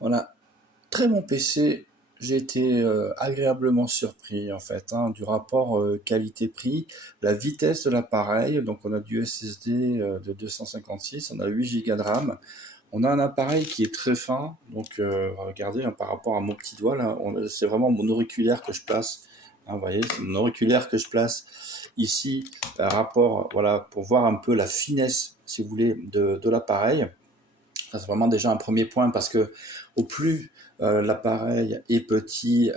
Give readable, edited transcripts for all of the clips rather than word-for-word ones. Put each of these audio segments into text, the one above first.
Voilà, très bon PC. J'ai été agréablement surpris en fait du rapport qualité-prix, la vitesse de l'appareil. Donc on a du SSD de 256, on a 8 Go de RAM. On a un appareil qui est très fin, donc regardez par rapport à mon petit doigt là, c'est vraiment mon auriculaire que je place. Vous voyez, c'est mon auriculaire que je place ici par rapport, voilà, pour voir un peu la finesse, si vous voulez, de l'appareil. Ça, c'est vraiment déjà un premier point parce que au plus l'appareil est petit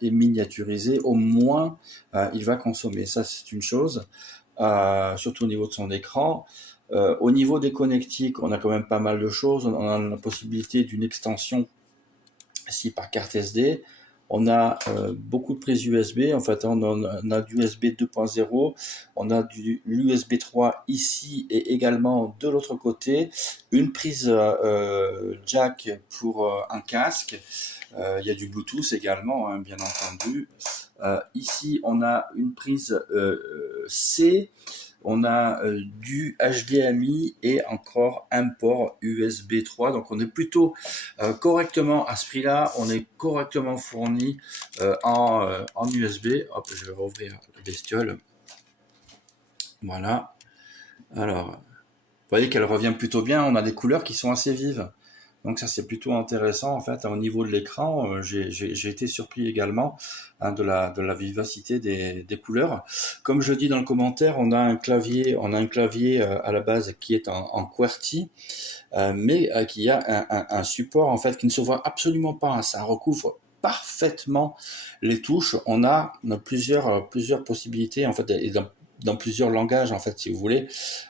et miniaturisé, au moins il va consommer. Ça, c'est une chose, surtout au niveau de son écran. Au niveau des connectiques, on a quand même pas mal de choses. On a la possibilité d'une extension ici par carte SD. On a beaucoup de prises USB, en fait, on a du USB 2.0, on a du l'USB 3 ici et également de l'autre côté, une prise jack pour un casque, il y a du Bluetooth également, hein, bien entendu. Ici, on a une prise C, on a du HDMI et encore un port USB 3. Donc on est plutôt correctement à ce prix-là. On est correctement fourni en USB. Hop, je vais rouvrir la bestiole. Voilà. Alors, vous voyez qu'elle revient plutôt bien. On a des couleurs qui sont assez vives. Donc ça c'est plutôt intéressant en fait. Au niveau de l'écran, j'ai été surpris également de la vivacité des couleurs. Comme je dis dans le commentaire, on a un clavier à la base qui est en QWERTY, mais qui a un support en fait qui ne se voit absolument pas. Ça recouvre parfaitement les touches. On a plusieurs possibilités en fait et dans plusieurs langages en fait si vous voulez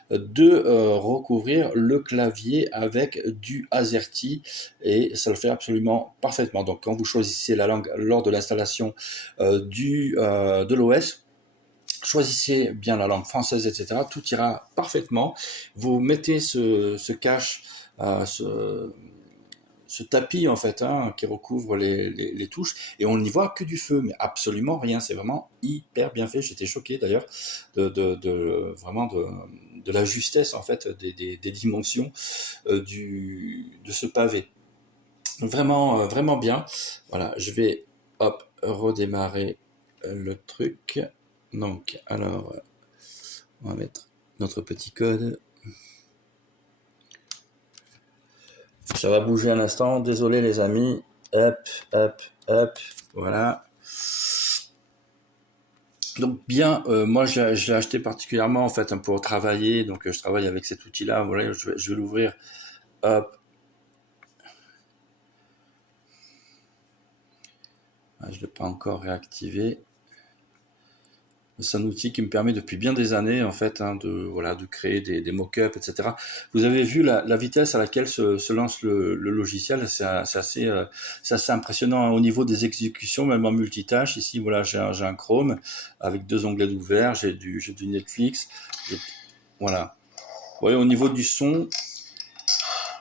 de recouvrir le clavier avec du AZERTY et ça le fait absolument parfaitement. Donc quand vous choisissez la langue lors de l'installation de l'OS, choisissez bien la langue française, etc. Tout ira parfaitement. Vous mettez ce cache, ce tapis en fait qui recouvre les touches et on n'y voit que du feu mais absolument rien, c'est vraiment hyper bien fait. J'étais choqué d'ailleurs vraiment de la justesse en fait des dimensions de ce pavé. Donc vraiment vraiment bien. Voilà, je vais hop redémarrer le truc. Donc alors on va mettre notre petit code. Ça va bouger un instant, désolé les amis. Hop, hop, hop, voilà. Donc bien, moi je l'ai acheté particulièrement en fait pour travailler, donc je travaille avec cet outil-là. Voilà, je vais l'ouvrir. Hop, je ne l'ai pas encore réactivé. C'est un outil qui me permet depuis bien des années en fait de créer des mock-ups, etc. Vous avez vu la vitesse à laquelle se lance le logiciel, c'est assez impressionnant au niveau des exécutions, même en multitâche. Ici voilà, j'ai un Chrome avec deux onglets d'ouvert, j'ai du Netflix, voilà. Vous voyez, au niveau du son,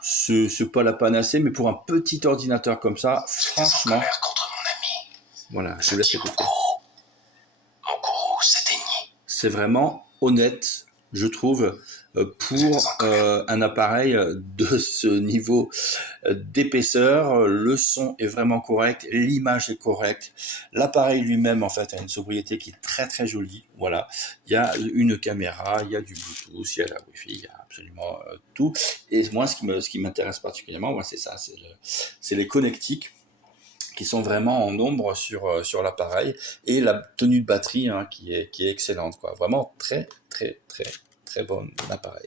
c'est pas la panacée, mais pour un petit ordinateur comme ça, franchement, voilà, je vous laisse écouter. C'est vraiment honnête, je trouve, pour un appareil de ce niveau d'épaisseur. Le son est vraiment correct, l'image est correcte, l'appareil lui-même en fait a une sobriété qui est très très jolie. Voilà, il y a une caméra, il y a du Bluetooth, il y a la Wi-Fi, il y a absolument tout. Et moi, ce qui m'intéresse particulièrement, moi, c'est ça, c'est les connectiques qui sont vraiment en nombre sur l'appareil et la tenue de batterie qui est excellente quoi. Vraiment très très très très bon appareil.